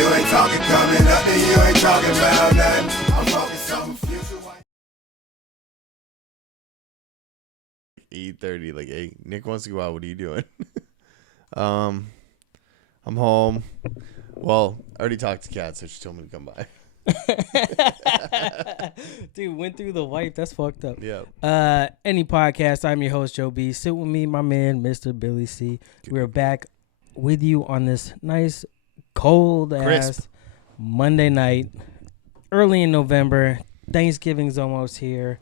you ain't talking coming up, then you ain't talking about nothing. I'm focused on future. 8:30, like, hey, Nick wants to go out. What are you doing? I'm home. Well, I already talked to Kat, so she told me to come by. Dude, went through the wipe. That's fucked up. Yeah. Any podcast. I'm your host, Joe B. Sit with me, my man, Mr. Billy C. We're back with you on this nice, cold ass Monday night, early in November. Thanksgiving's almost here.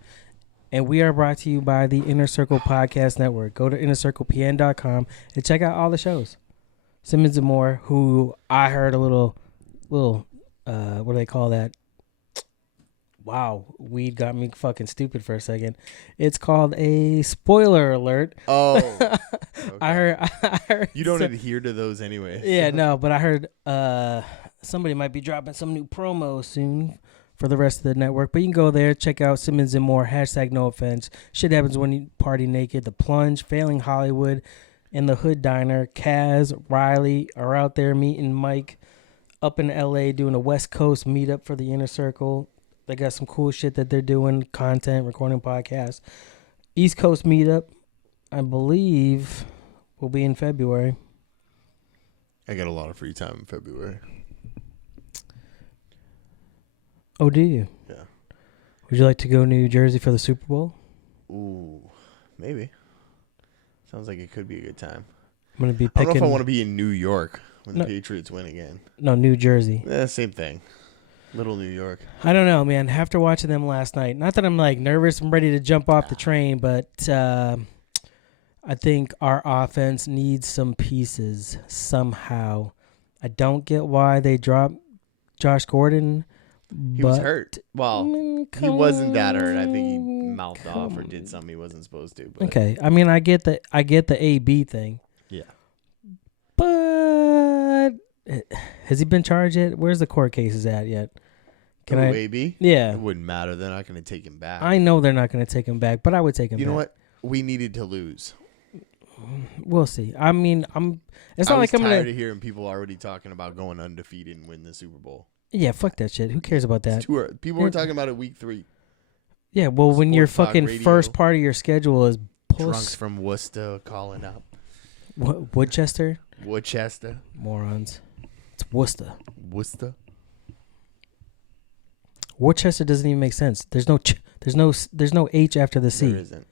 And we are brought to you by the Inner Circle Podcast Network. Go to innercirclepn.com and check out all the shows. Simmons and More, who I heard a little, what do they call that? Wow, weed got me fucking stupid for a second. It's called a spoiler alert. Oh, okay. I heard. You don't adhere to those anyway. Yeah, no, but I heard somebody might be dropping some new promo soon for the rest of the network. But you can go there, check out Simmons and More, #No Offense, Shit Happens When You Party Naked, The Plunge, Failing Hollywood, and The Hood Diner. Kaz, Riley are out there meeting Mike up in LA doing a West Coast meetup for the Inner Circle. They got some cool shit that they're doing, content, recording podcasts. East Coast meetup, I believe, will be in February. I got a lot of free time in February. Oh, do you? Yeah. Would you like to go to New Jersey for the Super Bowl? Ooh, maybe. Sounds like it could be a good time. I'm going to be I picking... don't know if I want to be in New York when the Patriots win again. No, New Jersey. Same thing. Little New York. I don't know, man. After watching them last night, not that I'm like nervous and ready to jump off the train, but I think our offense needs some pieces somehow. I don't get why they dropped Josh Gordon. He was hurt. Well, he wasn't that hurt. I think he mouthed off or did something he wasn't supposed to. But. Okay, I mean, I get the AB thing. Yeah. But has he been charged yet? Where's the court cases at yet? AB? Yeah. It wouldn't matter. They're not going to take him back. I know they're not going to take him back, but I would take him back. You know what? We needed to lose. We'll see. I mean, It's not I was like I'm tired of hearing people already talking about going undefeated and win the Super Bowl. Yeah, fuck that shit. Who cares about that? People were talking about it week 3. Yeah, well, when your Sports fucking radio, first part of your schedule is drunks from Worcester calling up. Woodchester? Worcester. Morons. It's Worcester. Worcester. Worcester doesn't even make sense. There's no H after the C. There isn't.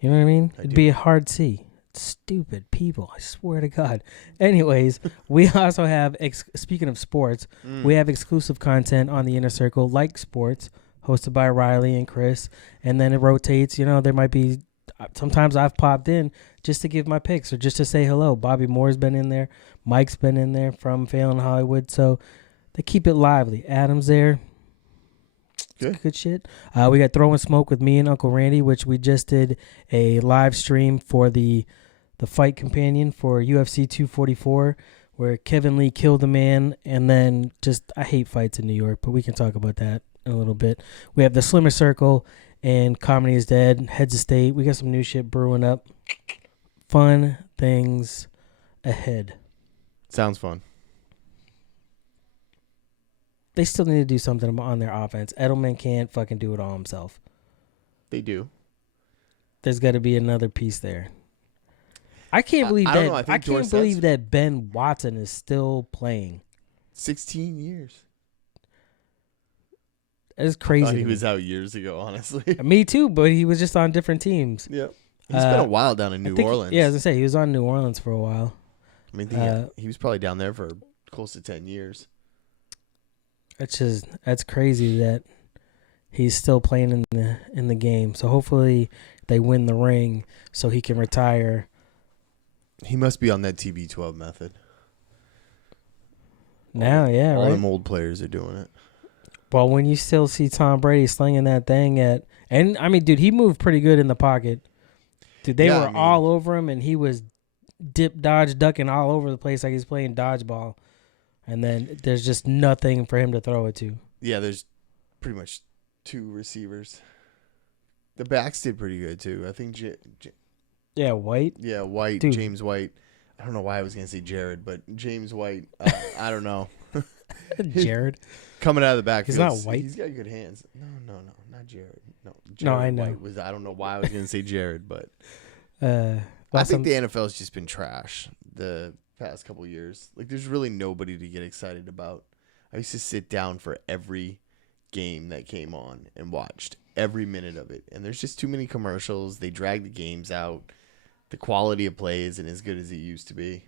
You know what I mean? It'd be a hard C. Stupid people, I swear to God. Anyways, we also have, speaking of sports, we have exclusive content on the Inner Circle, like sports, hosted by Riley and Chris, and then it rotates. You know, there might be, sometimes I've popped in just to give my picks or just to say hello. Bobby Moore's been in there. Mike's been in there from Failing Hollywood, so they keep it lively. Adam's there. Good shit. We got Throwing Smoke with me and Uncle Randy, which we just did a live stream for the fight companion for UFC 244, where Kevin Lee killed a man, and then I hate fights in New York, but we can talk about that in a little bit. We have the Slimmer Circle and Comedy is Dead, Heads of State. We got some new shit brewing up. Fun things ahead. Sounds fun. They still need to do something on their offense. Edelman can't fucking do it all himself. They do. There's got to be another piece there. I can't believe I can't believe that Ben Watson is still playing. 16 years. It's crazy. I thought he was out years ago, honestly. Me too, but he was just on different teams. Yeah. He's been a while down in New Orleans. Yeah, as I say, he was on New Orleans for a while. I mean, he was probably down there for close to 10 years. That's crazy that he's still playing in the game. So hopefully they win the ring so he can retire. He must be on that TB12 method. Now, yeah, all right. them old players are doing it. Well, when you still see Tom Brady slinging that thing and I mean, dude, he moved pretty good in the pocket. Dude, they were all over him, and he was dip, dodge, ducking all over the place like he's playing dodgeball. And then there's just nothing for him to throw it to. Yeah, there's pretty much 2 receivers. The backs did pretty good, too. I think White? Yeah, White, dude. James White. I don't know why I was going to say Jared, but James White, I don't know. Jared. Coming out of the back. He's not white. He's got good hands. No, not Jared. No, Jared No, I know. White was. I don't know why I was going to say Jared, but I think the NFL's just been trash the past couple years. Like, there's really nobody to get excited about. I used to sit down for every game that came on and watched every minute of it, and there's just too many commercials. They drag the games out. The quality of play isn't as good as it used to be.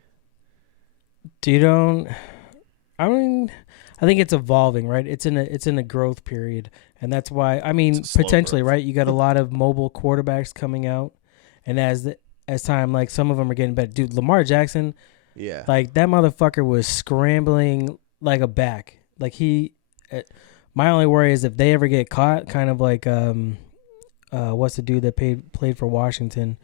I mean, I think it's evolving, right? It's in a growth period, and that's why. I mean, potentially, growth. right? You got a lot of mobile quarterbacks coming out, and as time, like some of them are getting better. Dude, Lamar Jackson, Yeah, like that motherfucker was scrambling like a back. Like my only worry is if they ever get caught, kind of like what's the dude that played for Washington,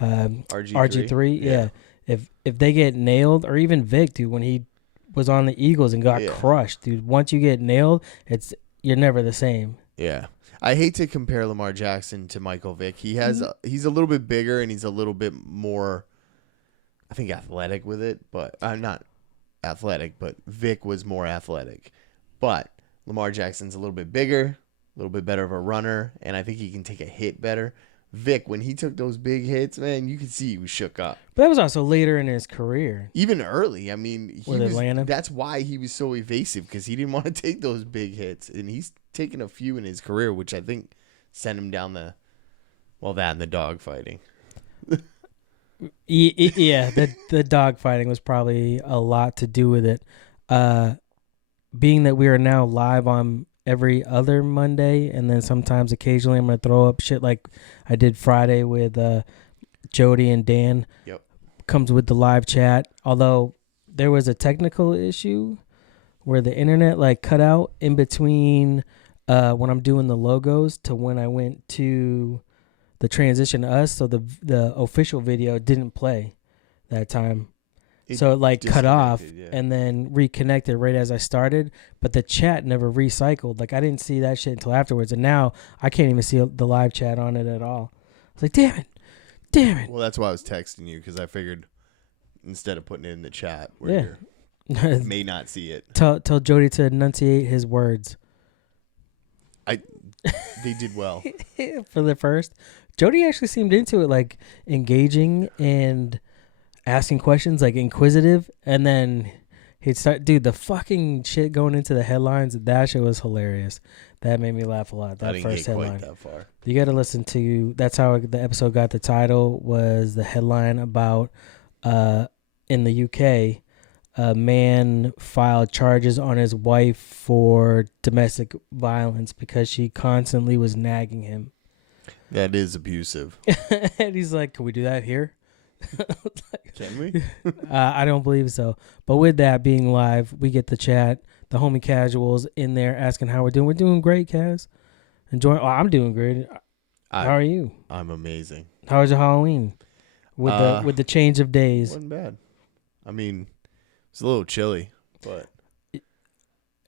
RG3, yeah. If they get nailed, or even Vic, dude, when he was on the Eagles and got crushed, dude. Once you get nailed, you're never the same. Yeah. I hate to compare Lamar Jackson to Michael Vick. He's a little bit bigger and he's a little bit more, I think, athletic with it. But I'm not athletic, but Vick was more athletic. But Lamar Jackson's a little bit bigger, a little bit better of a runner, and I think he can take a hit better. Vic, when he took those big hits, man, you could see he was shook up. But that was also later in his career. Even early. I mean, Atlanta. That's why he was so evasive, because he didn't want to take those big hits. And he's taken a few in his career, which I think sent him down that and the dog fighting. Yeah, the dog fighting was probably a lot to do with it. Being that we are now live on every other Monday, and then sometimes occasionally I'm going to throw up shit like I did Friday with Jody and Dan. Yep. Comes with the live chat. Although there was a technical issue where the internet like cut out in between when I'm doing the logos to when I went to the transition to us. So the official video didn't play that time. So it like cut off and then reconnected right as I started, but the chat never recycled. Like I didn't see that shit until afterwards, and now I can't even see the live chat on it at all. I was like, damn it. Well, that's why I was texting you, because I figured instead of putting it in the chat where you may not see it. Tell Jody to enunciate his words. They did well. For the first. Jody actually seemed into it, like engaging and asking questions, like inquisitive, and then he'd start, dude, the fucking shit going into the headlines, that shit was hilarious. That made me laugh a lot. That first headline. Quite that far. You got to listen to, that's how the episode got the title, was the headline about in the UK, a man filed charges on his wife for domestic violence because she constantly was nagging him. That is abusive. And he's like, can we do that here? Can we? I don't believe so. But with that being live, we get the chat, the homie casuals in there asking how we're doing. We're doing great, Kaz. Enjoying. Oh, I'm doing great. How are you? I'm amazing. How was your Halloween? With the change of days. Wasn't bad. I mean, it's a little chilly, but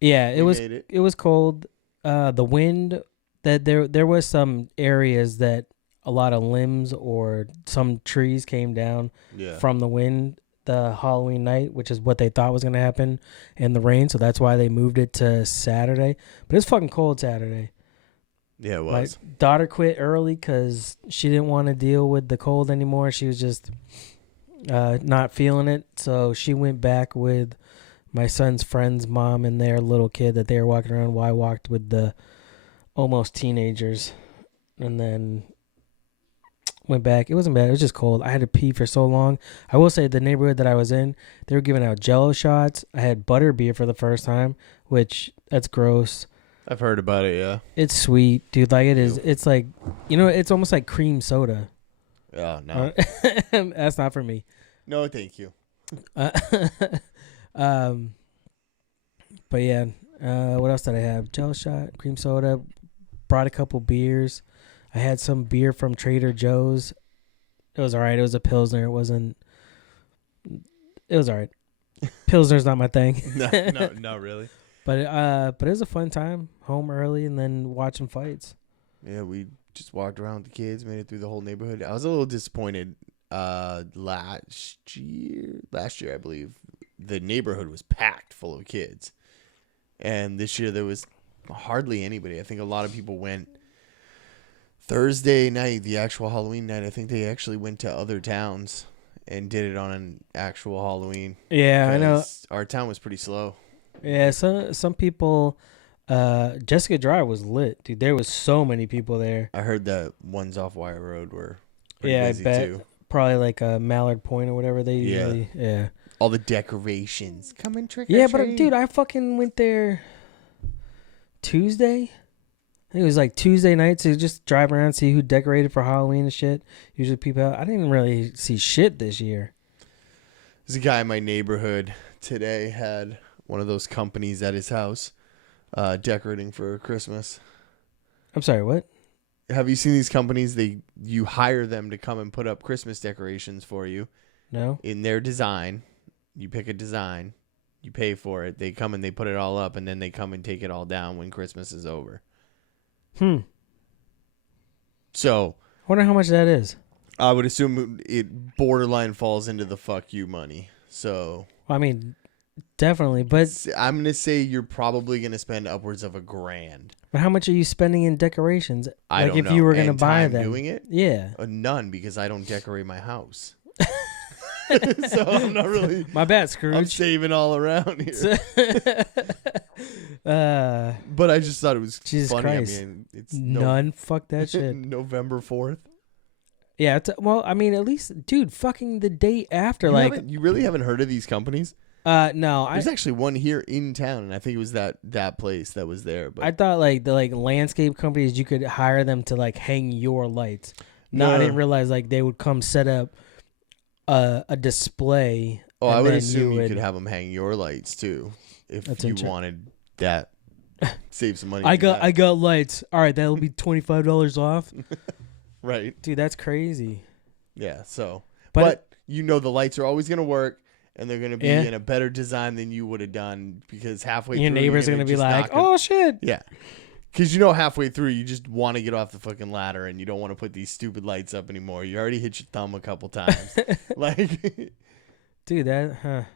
yeah, it was cold. The wind, that there was some areas that a lot of limbs or some trees came down from the wind the Halloween night, which is what they thought was going to happen in the rain. So that's why they moved it to Saturday. But it's fucking cold Saturday. Yeah, it was. My daughter quit early because she didn't want to deal with the cold anymore. She was just not feeling it. So she went back with my son's friend's mom and their little kid that they were walking around while I walked with the almost teenagers. And then went back. It wasn't bad. It was just cold. I had to pee for so long. I will say the neighborhood that I was in, they were giving out Jello shots. I had butterbeer for the first time, which that's gross. I've heard about it, yeah. It's sweet, dude. Like it is. It's like, it's almost like cream soda. Oh, no. That's not for me. No, thank you. But yeah, what else did I have? Jello shot, cream soda, brought a couple beers. I had some beer from Trader Joe's. It was all right. It was a Pilsner. It was all right. Pilsner's not my thing. No, not really. But it was a fun time. Home early and then watching fights. Yeah, we just walked around with the kids, made it through the whole neighborhood. I was a little disappointed. Last year, I believe, the neighborhood was packed full of kids. And this year there was hardly anybody. I think a lot of people went Thursday night, the actual Halloween night. I think they actually went to other towns and did it on an actual Halloween. Yeah, I know. Our town was pretty slow. Yeah, some people. Jessica Drive was lit, dude. There was so many people there. I heard that ones off Wire Road were pretty Yeah, busy I bet. too. Probably like Mallard Point or whatever they usually. Yeah. All the decorations. Come and trick or Yeah, treat. but dude, I fucking went there Tuesday. I think it was like Tuesday night to just drive around, see who decorated for Halloween and shit. Usually people out. I didn't really see shit this year. There's a guy in my neighborhood today had one of those companies at his house decorating for Christmas. I'm sorry, what? Have you seen these companies? You hire them to come and put up Christmas decorations for you. No. In their design. You pick a design. You pay for it. They come and they put it all up, and then they come and take it all down when Christmas is over. So I wonder how much that is. I would assume it borderline falls into the fuck you money. So I mean, definitely, but I'm gonna say you're probably gonna spend upwards of $1,000. But how much are you spending in decorations? I like don't if know. you were gonna And buy time them, doing it? Yeah. None, because I don't decorate my house. So I'm not really. My bad, Scrooge. I'm saving all around here. But I just thought it was Jesus funny. Christ. I mean, it's None. Fuck that shit. November 4th. Yeah. Well, I mean, at least, dude, fucking the day after, You really haven't heard of these companies? No. There's actually one here in town, and I think it was that place that was there. But I thought like the landscape companies, you could hire them to like hang your lights. No, I didn't realize like they would come set up a display. Oh, I would assume you could have them hang your lights too, if That's you wanted that. Save some money. I got lights. All right, that'll be $25 off. Right, dude, that's crazy. Yeah. So, but the lights are always gonna work, and they're gonna be in a better design than you would have done, because halfway your through, neighbors are gonna be like, "Oh shit!" Yeah. Because halfway through, you just want to get off the fucking ladder, and you don't want to put these stupid lights up anymore. You already hit your thumb a couple times. Dude, I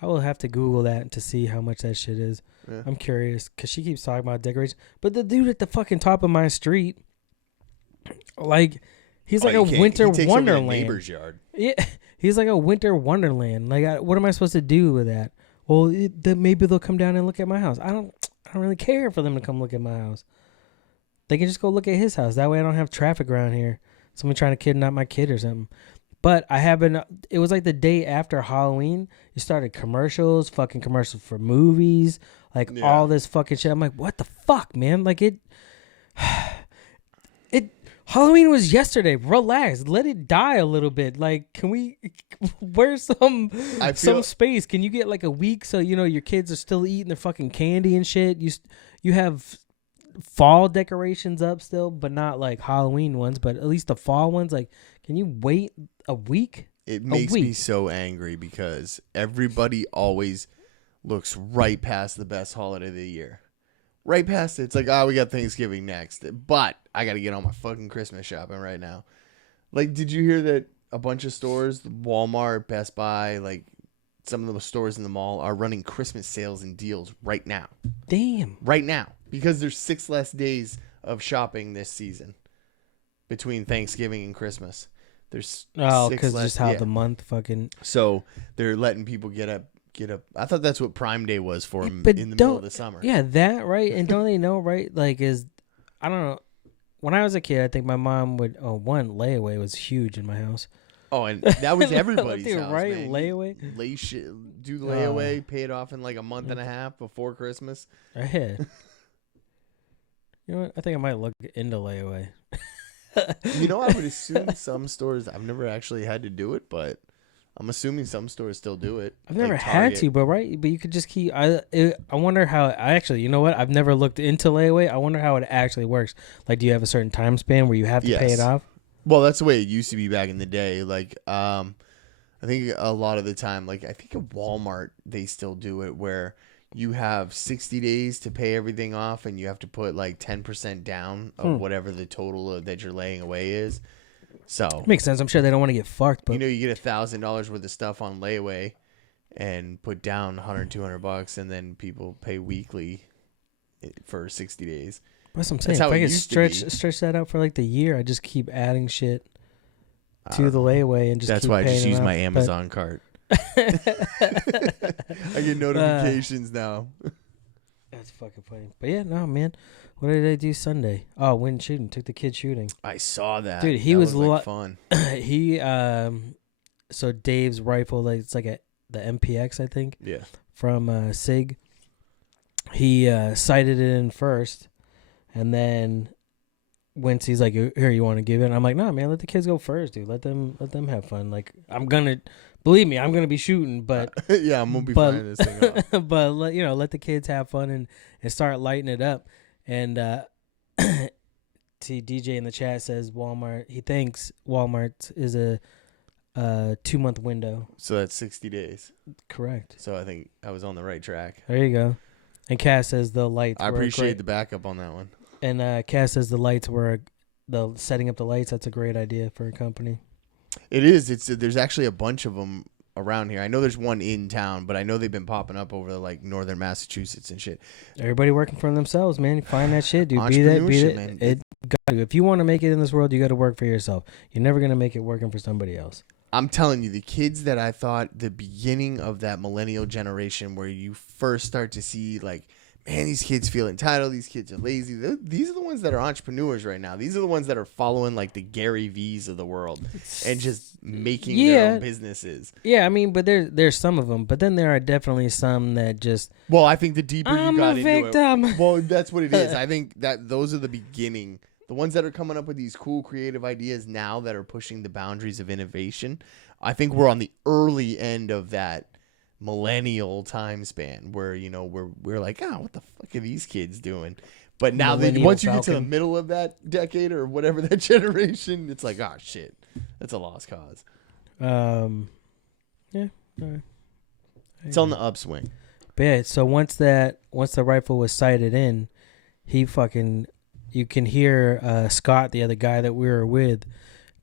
will have to Google that to see how much that shit is. Yeah. I'm curious, because she keeps talking about decorations. But the dude at the fucking top of my street, like, he's like a winter wonderland. Neighbor's yard. Yeah, he's like a winter wonderland. Like, what am I supposed to do with that? Well, then maybe they'll come down and look at my house. I don't really care for them to come look at my house. They can just go look at his house. That way I don't have traffic around here. Someone trying to kidnap my kid or something. But it was like the day after Halloween, you started fucking commercials for movies, all this fucking shit. I'm like, what the fuck, man? Like Halloween was yesterday. Relax. Let it die a little bit. Like, can we, where's some space? Can you get like a week so, your kids are still eating their fucking candy and shit? You have fall decorations up still, but not like Halloween ones, but at least the fall ones. Like, can you wait a week? It makes me so angry, because everybody always looks right past the best holiday of the year. Right past it. It's like, we got Thanksgiving next. But I got to get on my fucking Christmas shopping right now. Like, did you hear that a bunch of stores, Walmart, Best Buy, like some of the stores in the mall are running Christmas sales and deals right now? Damn. Right now. Because there's 6 less days of shopping this season between Thanksgiving and Christmas. There's because just how the month fucking. So they're letting people get up. I thought that's what Prime Day was for them in the middle of the summer. Yeah, that, right? And don't they know, right? Like, I don't know. When I was a kid, I think my mom would. Layaway was huge in my house. Oh, and that was everybody's dude, house, right? man. Layaway. Do the layaway, pay it off in like a month and a half before Christmas. Yeah. You know what? I think I might look into layaway. I would assume some stores. I've never actually had to do it, but I'm assuming some stores still do it. I've never had to, but you could just keep. I wonder how. You know what? I've never looked into layaway. I wonder how it actually works. Like, do you have a certain time span where you have to pay it off? Well, that's the way it used to be back in the day. Like, I think a lot of the time, like I think at Walmart they still do it where you have 60 days to pay everything off, and you have to put like 10% down of whatever the total that you're laying away is. So makes sense. I'm sure they don't want to get fucked, but you get $1,000 worth of stuff on layaway, and put down 100, $200, and then people pay weekly for 60 days. That's what I'm saying. That's how if I it could used to be. stretch that out for like the year, I just keep adding shit to the layaway and just That's keep why I just paying use them my out. Amazon cart. I get notifications now. That's fucking funny. But yeah, no, man. What did I do Sunday? Oh, went shooting. Took the kid shooting. I saw that. Dude, he that was like fun. He so Dave's rifle, like it's like the MPX, I think. Yeah. From SIG. He sighted it in first, and then once he's like, "Here, you want to give it?" And I'm like, "Nah, man, let the kids go first, dude. Let them have fun. Like, believe me, I'm gonna be shooting, but yeah, I'm gonna be firing this thing off. but let the kids have fun and start lighting it up." And see, DJ in the chat says Walmart. He thinks Walmart is a 2-month window. So that's 60 days. Correct. So I think I was on the right track. There you go. And Cass says the lights. I appreciate the backup on that one. And Cass says the lights were the setting up the lights. That's a great idea for a company. It is. There's actually a bunch of them around here. I know there's one in town, but I know they've been popping up over like northern Massachusetts and shit. Everybody working for themselves, man. Find that shit, dude. Be that. Man. It got to. If you want to make it in this world, you got to work for yourself. You're never gonna make it working for somebody else. I'm telling you, the kids that I thought the beginning of that millennial generation where you first start to see like, man, these kids feel entitled. These kids are lazy. These are the ones that are entrepreneurs right now. These are the ones that are following like the Gary V's of the world and just making their own businesses. Yeah, I mean, but there's some of them. But then there are definitely some that just. Well, I think the deeper you got into it. Well, that's what it is. I think that those are the beginning. The ones that are coming up with these cool creative ideas now that are pushing the boundaries of innovation. I think we're on the early end of that millennial time span where we're like, what the fuck are these kids doing? But now once you get to the middle of that decade or whatever that generation, it's like, shit, that's a lost cause. Yeah, it's on the upswing. But yeah, so once the rifle was sighted in, you can hear Scott, the other guy that we were with,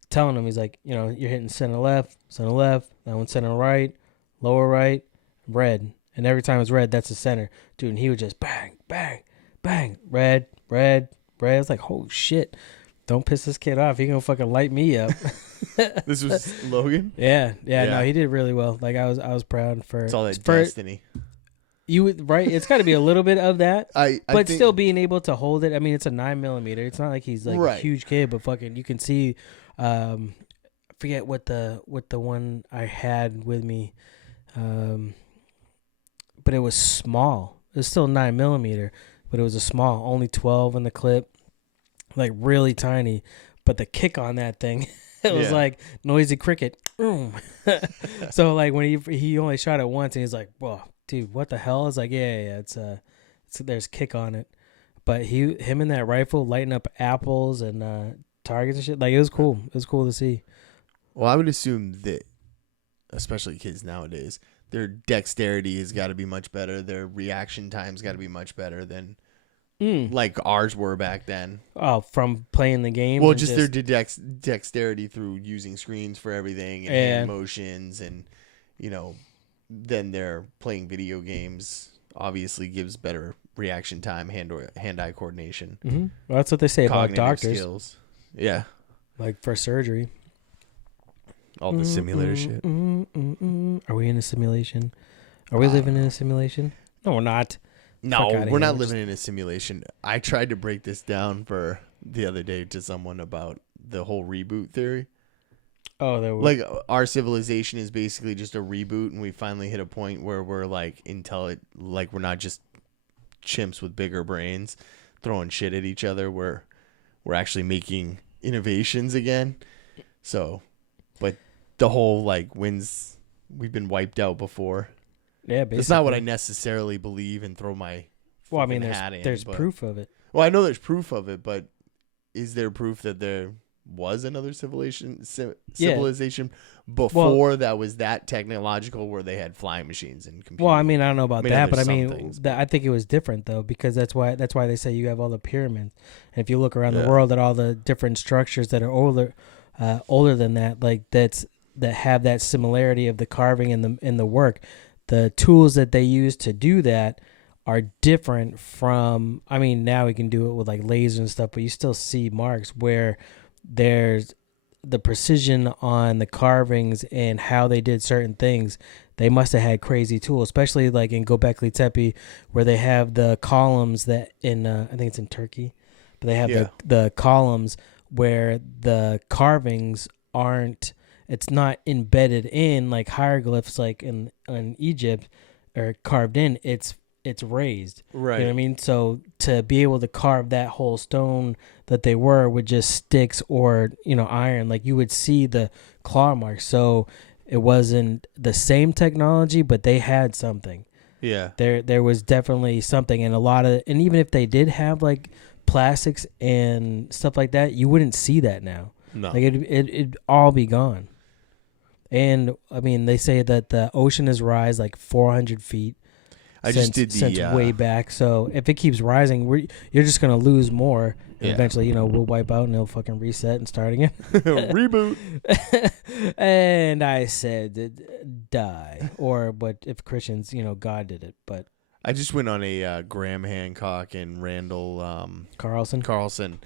telling him, he's like, you're hitting center left, that one's center right, lower right, red. And every time it's red, that's the center. Dude, and he would just bang, bang, bang, red, red, red. It's like, oh shit. Don't piss this kid off. He gonna fucking light me up. This was Logan? Yeah. No, he did really well. Like I was proud for. It's all that destiny. Right? It's got to be a little bit of that, but think, still being able to hold it. I mean, it's a 9mm. It's not like he's like a huge kid, but fucking, you can see. Forget what the one I had with me, but it was small. It was still 9mm, but it was a small, only 12 in the clip, like really tiny. But the kick on that thing, it was like noisy cricket. So like when he only shot it once, and he's like, "Whoa, dude, what the hell?" I was like, "Yeah, it's there's kick on it." But him and that rifle lighting up apples and targets and shit, like it was cool. It was cool to see. Well, I would assume that, especially kids nowadays, their dexterity has got to be much better. Their reaction time's got to be much better than like ours were back then. Oh, from playing the game? Well, just their dexterity through using screens for everything and hand motions, and then they're playing video games. Obviously, gives better reaction time, hand-eye coordination. Mm-hmm. Well, that's what they say about doctors. Skills. Yeah, like for surgery. All the simulator shit. Are we in a simulation? Are we living in a simulation? No, we're not. No, we're not living in a simulation. I tried to break this down for the other day to someone about the whole reboot theory. Oh, like our civilization is basically just a reboot, and we finally hit a point where we're like like we're not just chimps with bigger brains throwing shit at each other. We're actually making innovations again. So, but the whole like we've been wiped out before. Yeah, basically. That's not what I necessarily believe and throw my hat in. There's proof of it. Well, I know there's proof of it, but is there proof that there was another civilization before that was that technological where they had flying machines and computers? Well, I mean, I don't know about that, but I mean, I think it was different though, because that's why they say you have all the pyramids. And if you look around the world at all the different structures that are older than that, like that have that similarity of the carving and the work, the tools that they use to do that are different from, I mean, now we can do it with like lasers and stuff, but you still see marks where there's the precision on the carvings and how they did certain things. They must have had crazy tools, especially like in Göbekli Tepe, where they have the columns that in, I think it's in Turkey, but they have the columns where the carvings aren't, it's not embedded in like hieroglyphs like in Egypt or carved in, it's raised. Right. You know what I mean? So to be able to carve that whole stone that they were with just sticks or, iron, like you would see the claw marks. So it wasn't the same technology, but they had something. Yeah. There was definitely something, and and even if they did have like plastics and stuff like that, you wouldn't see that now. No. Like it'd all be gone. And I mean, they say that the ocean has rise like 400 feet. Since way back. So if it keeps rising, you're just gonna lose more. And eventually, we'll wipe out and it'll fucking reset and start again. Reboot. And I said, die. But if Christians, God did it. But I just went on a Graham Hancock and Randall Carlson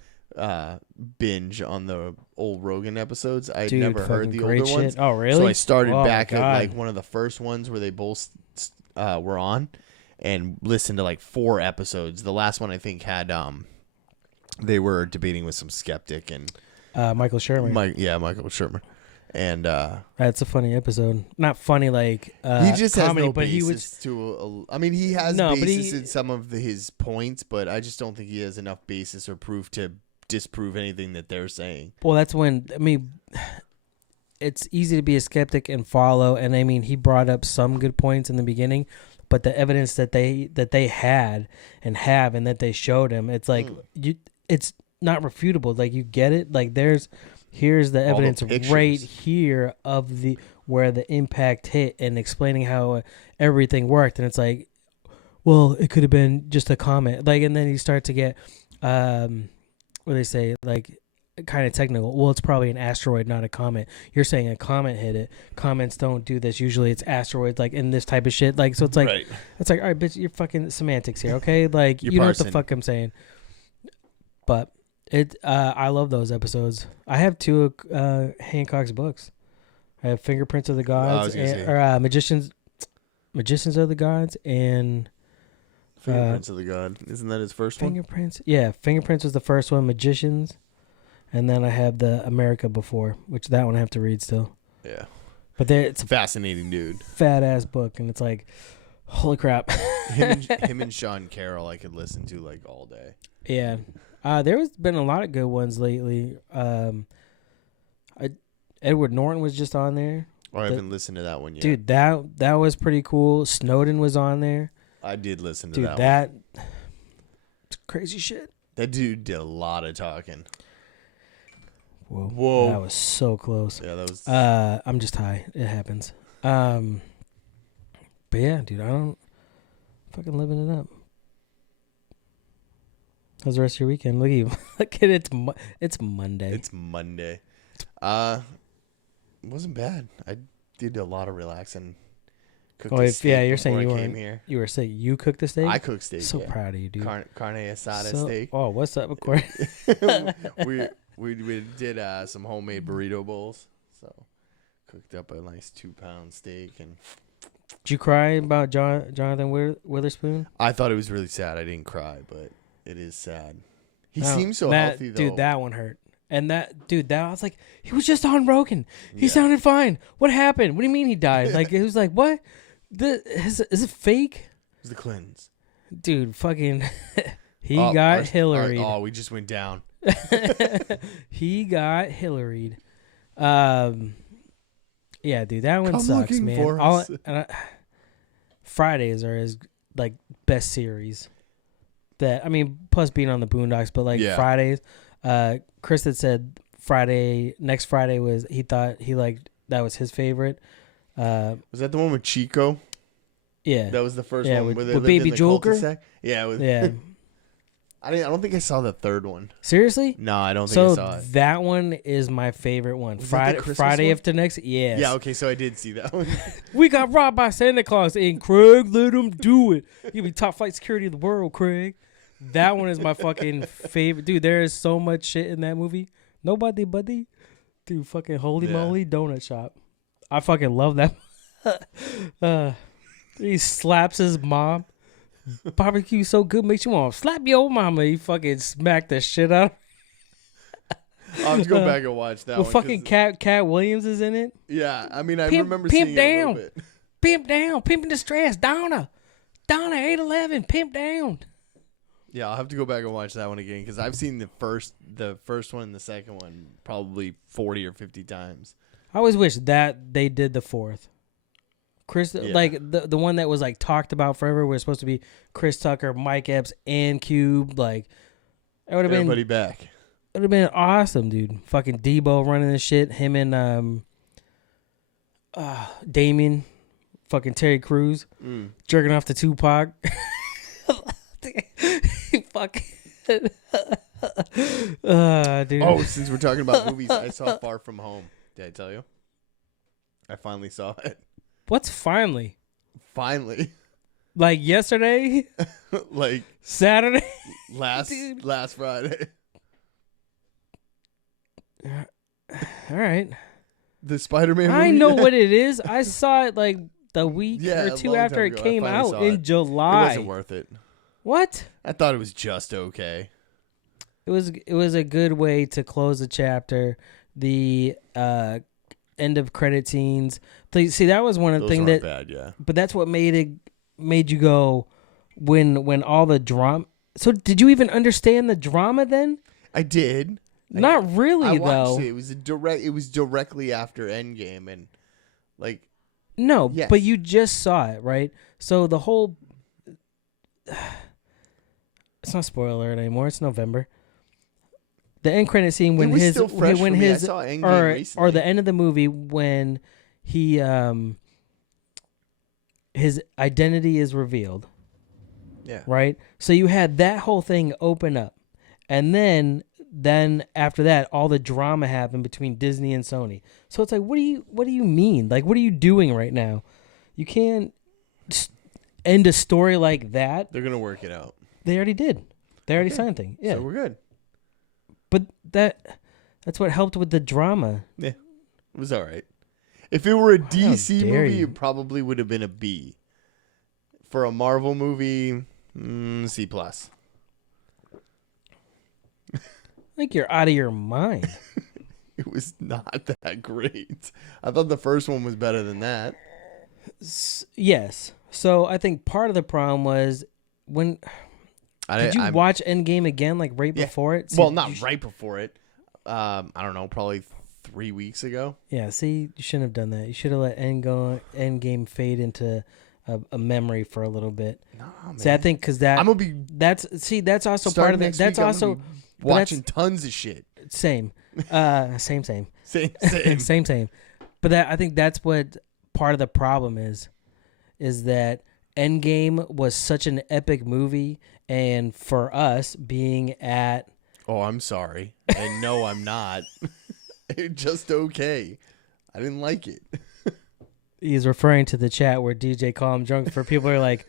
binge on the old Rogan episodes. I'd Dude, never heard the older shit. ones. Oh, really? So I started back at like one of the first ones where they both were on, and listened to like 4 episodes. The last one I think had they were debating with some skeptic and Michael Shermer. Michael Shermer. And that's a funny episode. Not funny like he just comedy, has no but basis I mean, he has basis in some of his points, but I just don't think he has enough basis or proof to disprove anything that they're saying. Well, that's when, I mean, it's easy to be a skeptic and follow, and I mean, he brought up some good points in the beginning, but the evidence that they had and have and that they showed him, it's like it's not refutable. Like, you get it. Like, here's the evidence right here of where the impact hit and explaining how everything worked, and it's like, well, it could have been just a comet. Like, and then you start to get what they say, like, kind of technical. Well, it's probably an asteroid, not a comet. You're saying a comet hit it. Comets don't do this. Usually it's asteroids, like, in this type of shit. Like, so it's like, It's like, all right, bitch, you're fucking semantics here, okay? Like, you know what the fuck I'm saying. But I love those episodes. I have 2 Hancock's books. I have Fingerprints of the Gods, or Magicians of the Gods, and Fingerprints of the God. Isn't that his first one? Fingerprints? Yeah, Fingerprints was the first one, Magicians. And then I have the America Before, which that one I have to read still. Yeah. But it's a fascinating dude. Fat ass book, and it's like, holy crap. him and Sean Carroll I could listen to like all day. Yeah. There's been a lot of good ones lately. Edward Norton was just on there. I haven't listened to that one yet. Dude, that was pretty cool. Snowden was on there. I did listen to that one. Dude, it's crazy shit. That dude did a lot of talking. Whoa. That was so close. Yeah, that was... I'm just high. It happens. But yeah, dude, I don't... Fucking living it up. How's the rest of your weekend? Look at you. Look at it. It's Monday. It's Monday. It wasn't bad. I did a lot of relaxing. You're saying you were sick. You cooked the steak? I cooked steak. So proud of you, dude. Carne asada steak. Oh, what's up, of course? we did some homemade burrito bowls. So cooked up a nice 2-pound steak. And did you cry about Jonathan Witherspoon? I thought it was really sad. I didn't cry, but it is sad. He seems so healthy, though. Dude, that one hurt. And I was like, he was just on Rogan. He sounded fine. What happened? What do you mean he died? Like, it was like, what? Is it fake? It was the Clintons. Dude, fucking, he got Hillary. We just went down. He got Hillary. Yeah, dude, that one sucks, man. Fridays are his like best series. Plus being on the Boondocks, but like Fridays. Chris had said next Friday was, he thought that was his favorite. Was that the one with Chico? Yeah. That was the first one with Baby Joker? Yeah. I don't think I saw the third one. Seriously? No, I don't think I So saw it. that one is my favorite one. Was that the Christmas Friday one? after next. Yes. Yeah, okay, so I did see that one. We got robbed by Santa Claus, and Craig let him do it. He'll be top flight security of the world, Craig. That one is my fucking favorite. Dude, there is so much shit in that movie. Nobody buddy. Dude, fucking holy moly donut shop. I fucking love that. He slaps his mom. Barbecue so good makes you want to slap your mama. He fucking smacked the shit out. I'll have to go back and watch that Well, one. fucking Cat Williams is in it. Yeah, I mean, I remember pimp seeing down. it a little bit. Pimp down. Pimp in distress. Donna 811. Pimp down. Yeah, I'll have to go back and watch that one again because I've seen the first one and the second one probably 40 or 50 times. I always wish that they did the fourth. Chris, like the one that was like talked about forever, was supposed to be Chris Tucker, Mike Epps, and Cube. Like, it would have been everybody back. It would have been awesome, dude. Fucking Debo running this shit. Him and Damien, fucking Terry Crews, jerking off to Tupac. Fuck. Dude. Oh, since we're talking about movies, I saw Far From Home. Did I tell you? I finally saw it. What's finally? Finally. Like yesterday? Like Saturday? last Friday. All right. The Spider-Man movie? I know what it is. I saw it like the week or two long after time it ago. I came finally out saw in it. July. It wasn't worth it. What? I thought it was just okay. It was a good way to close the chapter. The end of credit scenes. See, that was one of the things that bad, yeah. But that's what made you go when all the drama. So did you even understand the drama then? I did. Not really, I though. watched it. It was directly after Endgame, and like. No, yes. but you just saw it, right? So the whole. It's not spoiler alert anymore. It's November. The end credit scene when it was his still fresh when for me. his I saw Endgame recently. or the end of the movie when he his identity is revealed. Yeah. Right? So you had that whole thing open up. And then after that all the drama happened between Disney and Sony. So it's like what do you mean? Like what are you doing right now? You can't end a story like that. They're going to work it out. They already did. They already signed things. Yeah. So we're good. But that's what helped with the drama. Yeah. It was all right. If it were a DC dare movie, you. it probably would have been a B. For a Marvel movie, C+. I think you're out of your mind. It was not that great. I thought the first one was better than that. Yes. So I think part of the problem was when did you watch Endgame again, like right before it? Well, not right before it. I don't know, probably 3 weeks ago. Yeah. See, you shouldn't have done that. You should have let Endgame fade into a memory for a little bit. No, man. See, I think because I'm gonna be that's also part of it. That's also watching tons of shit. Same. Same. Same. But I think that's what part of the problem is that Endgame was such an epic movie, and for us being at Oh, I'm sorry. And no, I'm not. It's just okay. I didn't like it. He's referring to the chat where DJ called him drunk for people who are like,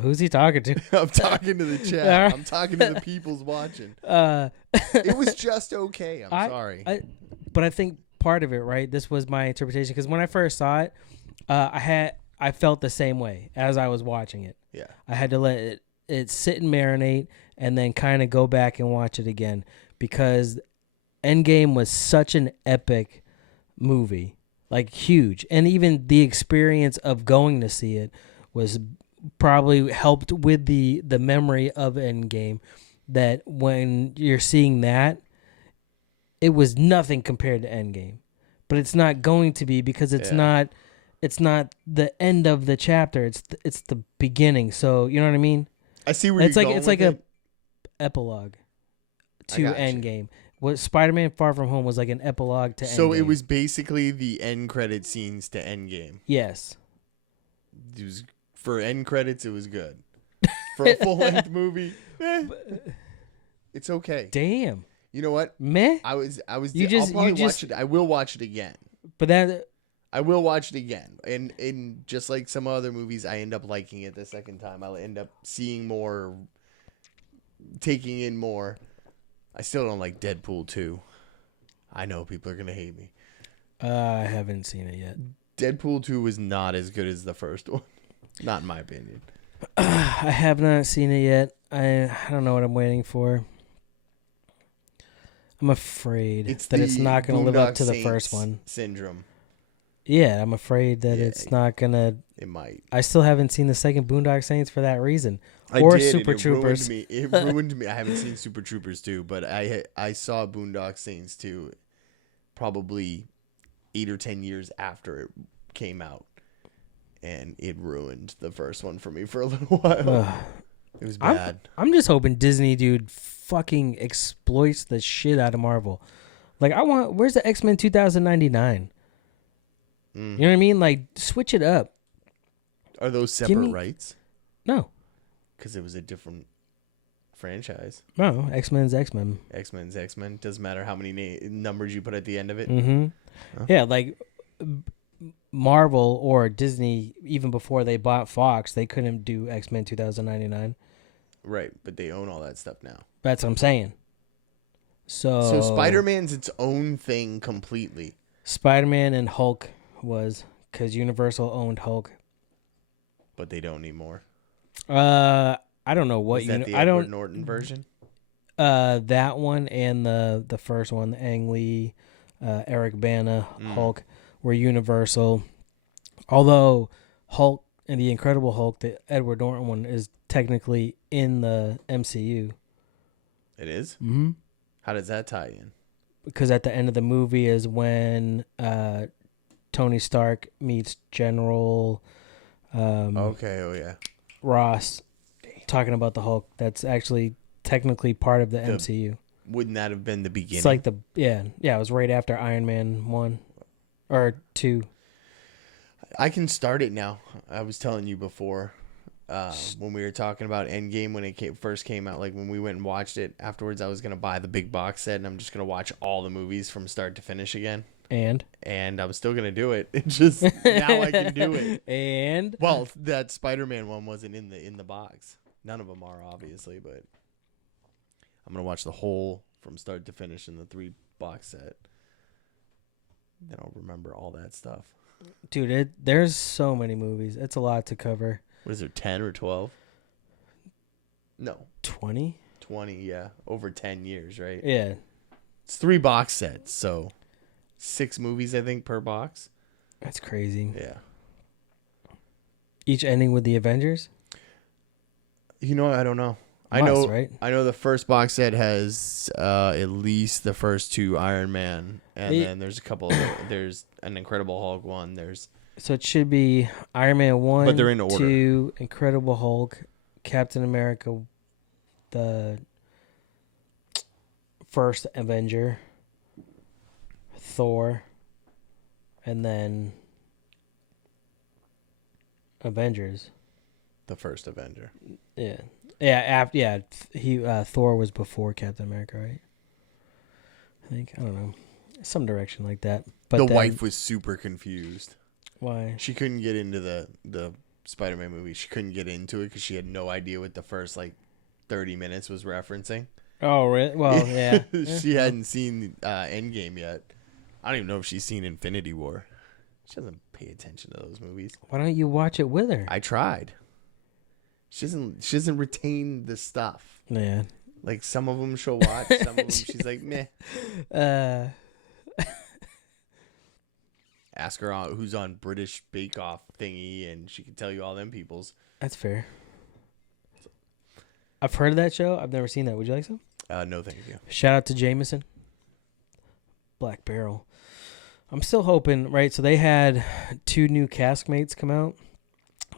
who's he talking to? I'm talking to the chat. I'm talking to the people's watching. It was just okay. I'm sorry. But I think part of it, right? This was my interpretation because when I first saw it, I felt the same way as I was watching it. Yeah. I had to let it sit and marinate and then kind of go back and watch it again because Endgame was such an epic movie, like huge. And even the experience of going to see it was probably helped with the memory of Endgame, that when you're seeing that, it was nothing compared to Endgame. But it's not going to be because it's not the end of the chapter. It's the beginning. So you know what I mean? I see where you're going. It's like a epilogue to Endgame. What Spider-Man Far From Home was like an epilogue to Endgame. So it was basically the end credit scenes to Endgame. Yes. It was, for end credits, it was good. For a full-length movie, It's okay. Damn. You know what? Meh. I'll You just- probably you just- watch it. I will watch it again. But that. I will watch it again. And just like some other movies, I end up liking it the second time. I'll end up seeing more, taking in more. I still don't like Deadpool 2. I know people are going to hate me. I haven't seen it yet. Deadpool 2 was not as good as the first one. Not in my opinion. I have not seen it yet. I don't know what I'm waiting for. I'm afraid that it's not going to live up to the first one. Syndrome. Yeah, I'm afraid that it's not going to. It might. I still haven't seen the second Boondock Saints for that reason. Super Troopers. It ruined me. I haven't seen Super Troopers 2, but I saw Boondock Saints 2 probably 8 or 10 years after it came out. And it ruined the first one for me for a little while. It was bad. I'm just hoping Disney, dude, fucking exploits the shit out of Marvel. Like, where's the X-Men 2099? You know what I mean? Like, switch it up. Are those separate rights? No. Because it was a different franchise. No, X-Men's X-Men. X-Men's X-Men. Doesn't matter how many numbers you put at the end of it. Mm-hmm. Huh? Yeah, like Marvel or Disney, even before they bought Fox, they couldn't do X-Men 2099. Right, but they own all that stuff now. That's what I'm saying. So Spider-Man's its own thing completely. Spider-Man and Hulk was because Universal owned Hulk. But they don't anymore. I don't know what the Edward Norton version. That one and the first one, the Ang Lee, Eric Bana Hulk, were Universal. Although Hulk and the Incredible Hulk, the Edward Norton one, is technically in the MCU. It is? Mm-hmm. How does that tie in? Because at the end of the movie is when Tony Stark meets General Ross, talking about the Hulk. That's actually technically part of the MCU. Wouldn't that have been the beginning? It's like it was right after Iron Man 1 or 2. I can start it now. I was telling you before when we were talking about Endgame when it first came out, like when we went and watched it afterwards, I was going to buy the big box set and I'm just going to watch all the movies from start to finish again. And I'm still going to do it. It's just now I can do it. Well, that Spider-Man one wasn't in the box. None of them are, obviously, but I'm going to watch the whole from start to finish in the 3-box set. Then I'll remember all that stuff. Dude, there's so many movies. It's a lot to cover. What is there, 10 or 12? No. 20? 20, yeah. Over 10 years, right? Yeah. It's 3 box sets, so 6 movies, I think, per box. That's crazy. Yeah. Each ending with the Avengers? You know what? I don't know. Right? I know the first box set has at least the first 2 Iron Man, and then there's a couple. There's an Incredible Hulk one. So it should be Iron Man 1, but they're in order. 2, Incredible Hulk, Captain America, the first Avenger, Thor, and then Avengers. The first Avenger. Yeah. Thor was before Captain America, right? I think, I don't know, some direction like that. But the wife was super confused. Why? She couldn't get into the Spider-Man movie. She couldn't get into it because she had no idea what the first 30 minutes was referencing. Oh, really? Well, yeah. She hadn't seen Endgame yet. I don't even know if she's seen Infinity War. She doesn't pay attention to those movies. Why don't you watch it with her? I tried. She doesn't retain the stuff. Yeah. Like some of them she'll watch, some of them she's like meh. Ask her who's on British Bake Off thingy, and she can tell you all them peoples. That's fair. I've heard of that show. I've never seen that. Would you like some? No, thank you. Shout out to Jameson. Black Barrel. I'm still hoping, right? So they had 2 new caskmates come out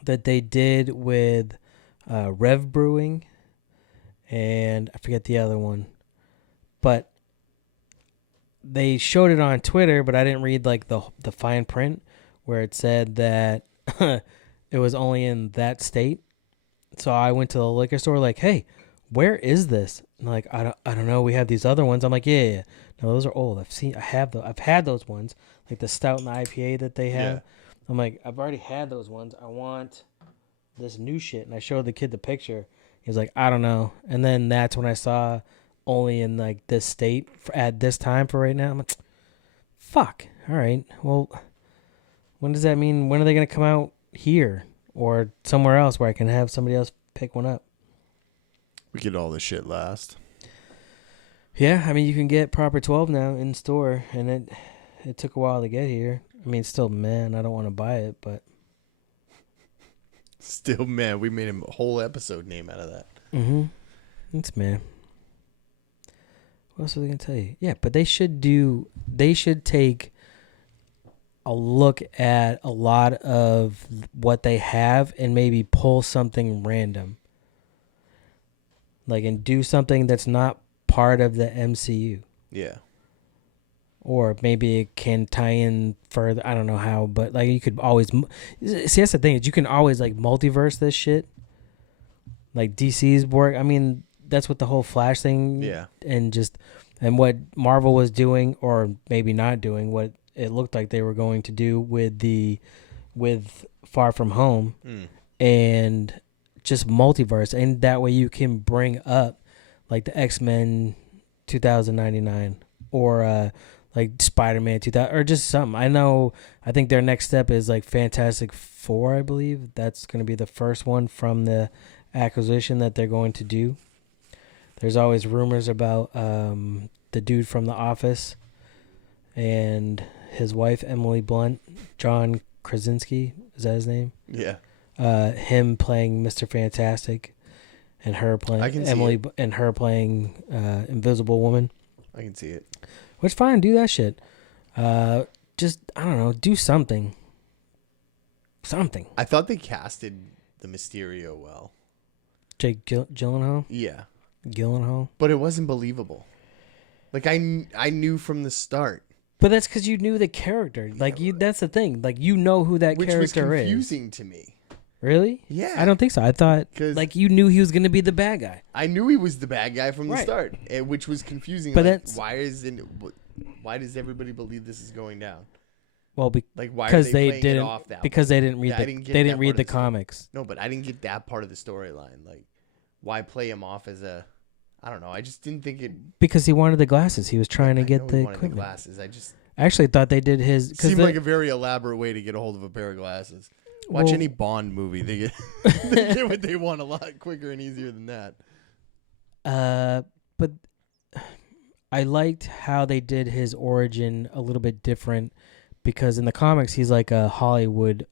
that they did with Rev Brewing, and I forget the other one. But they showed it on Twitter, but I didn't read the fine print where it said that it was only in that state. So I went to the liquor store like, hey, where is this? And like, I don't know. We have these other ones. I'm like, yeah. No, those are old. I've had those ones, like the stout and the IPA that they have. Yeah. I'm like, I've already had those ones. I want this new shit. And I showed the kid the picture. He's like, I don't know. And then that's when I saw only in like this state at this time for right now. I'm like, fuck. All right. Well, when does that mean? When are they going to come out here or somewhere else where I can have somebody else pick one up? We get all this shit last. Yeah, I mean, you can get Proper 12 now in store, and it took a while to get here. I mean, still, man, I don't want to buy it, but... Still, man, we made a whole episode name out of that. Mm-hmm. It's man. What else was I going to tell you? Yeah, but they should take a look at a lot of what they have and maybe pull something random. Like, and do something that's not part of the MCU. Yeah. Or maybe it can tie in further. I don't know how, but like you could always see. That's the thing is you can always like multiverse this shit. Like DC's work. I mean, that's what the whole Flash thing. Yeah. And what Marvel was doing, or maybe not doing, what it looked like they were going to do with Far From Home, and just multiverse, and that way you can bring up like the X-Men 2099 or like Spider-Man 2000 or just something. I think their next step is like Fantastic Four, I believe. That's going to be the first one from the acquisition that they're going to do. There's always rumors about the dude from The Office and his wife, Emily Blunt, John Krasinski, is that his name? Yeah. Him playing Mr. Fantastic, and her playing Emily, and her playing Invisible Woman. I can see it. Which fine, do that shit. Just I don't know, do something. Something. I thought they casted the Mysterio well. Jake Gyllenhaal. Yeah. Gyllenhaal. But it wasn't believable. Like I knew from the start. But that's because you knew the character. Like that's the thing. Like you know who that character is. Which was confusing to me. Really? Yeah. I don't think so. I thought like you knew he was gonna be the bad guy. I knew he was the bad guy from the start, which was confusing. But like, why does everybody believe this is going down? Well, because they didn't read the comics. No, but I didn't get that part of the storyline. Like, why play him off as a? I don't know. I just didn't think it. Because he wanted the glasses. He was trying to get the equipment. The glasses. I actually thought they did his. Seemed like a very elaborate way to get a hold of a pair of glasses. Watch any Bond movie. They get what they want a lot quicker and easier than that. But I liked how they did his origin a little bit different because in the comics he's like a Hollywood